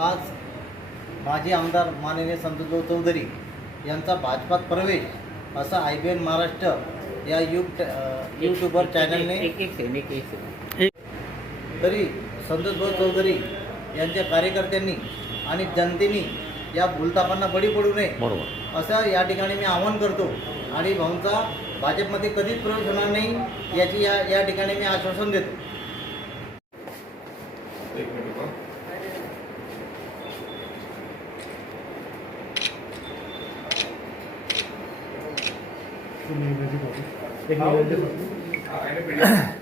माजी आमदार माननीय संतोषभाऊ चौधरी यांचा भाजपात प्रवेश असं आय बी एन महाराष्ट्र या युग यूट्यूबर चॅनलने तरी संतोषभाऊ चौधरी यांच्या कार्यकर्त्यांनी आणि जनतेने या भूलतापांना बळी पडू नये बरोबर. असं या ठिकाणी मी आवाहन करतो. आणि भाऊंचा भाजपमध्ये कधीच प्रवेश होणार नाही याची या या ठिकाणी मी आश्वासन देतो. इसको नहीं